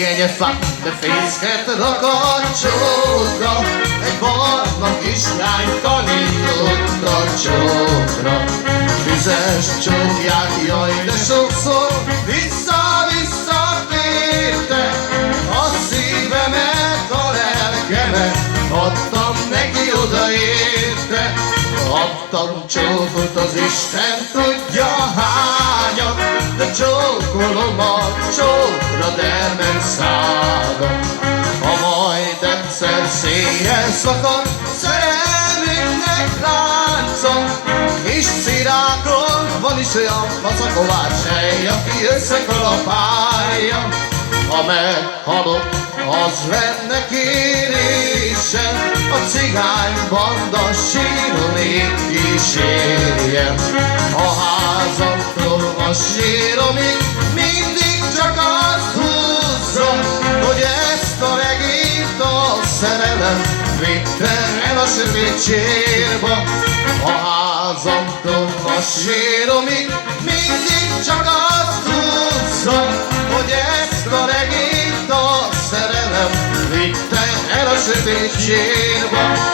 de fészket rak a csókra, egy barna kislány tanított a csókra. Vizes csókját, jaj, de sokszor vissza-vissza térte, a szívemet, a lelkemet adtam neki, odaérte. Adtam csókot, az Isten tudja hányat, de csókolom a csókra dermed szádat. Ha majd egyszer széjjel szakad szerelmünknek lánca, és szirákon van is olyan fazakovács hely, aki összekalapálja. Ha meghalok, az lenne kérésem, a cigánybanda síromig kísérjen. A házamtól a síromig mindig csak azt húzza, hogy ezt a regényt a szerelem vitte el a sötét sírba. A házamtól a síromig mindig csak azt húzza, hogy ezt a regényt a szerelem vitte el a sötét sírba.